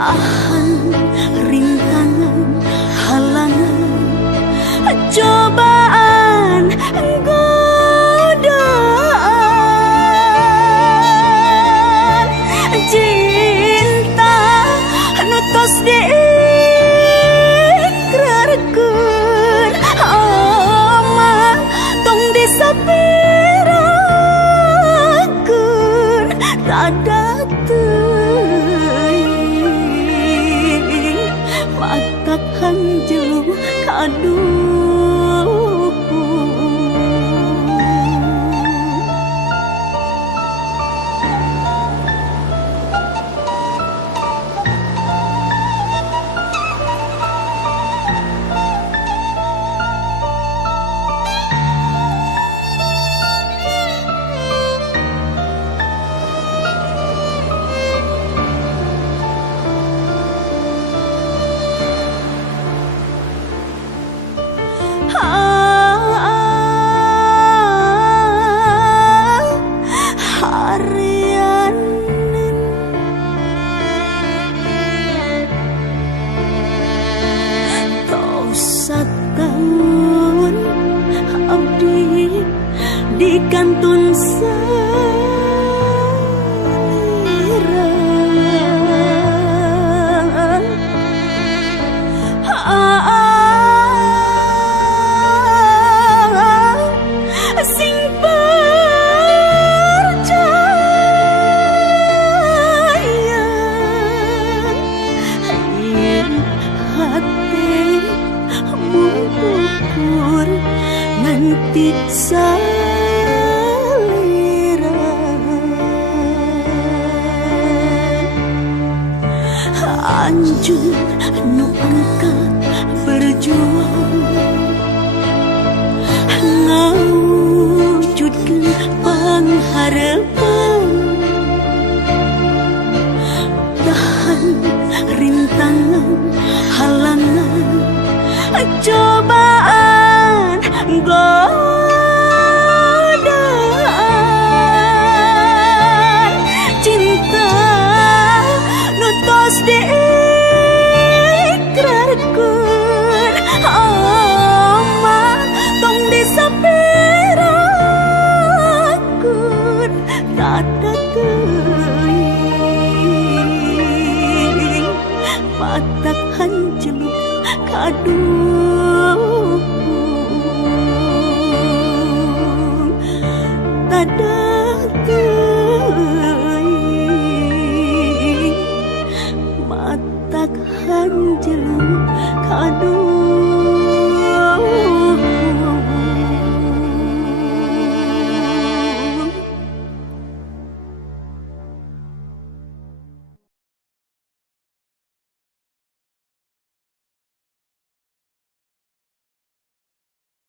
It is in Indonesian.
tahan rintangan halangan cobaan godaan cinta nutos diikrarkeun ama tong disapirakeun tada teuing matak hanjelu kaduh tahun abdi di kantun salira sing percaya hati mumpur nganti salira anjur nu angkat berjuang ngawujudkeun pangharapan tahan rintangan halangan cobaan godaan cinta nutos diikrarkeun ama tong disapirakeun tada teuing matak hanjeluk kaduh tada teuing matak hanjeluk kaduh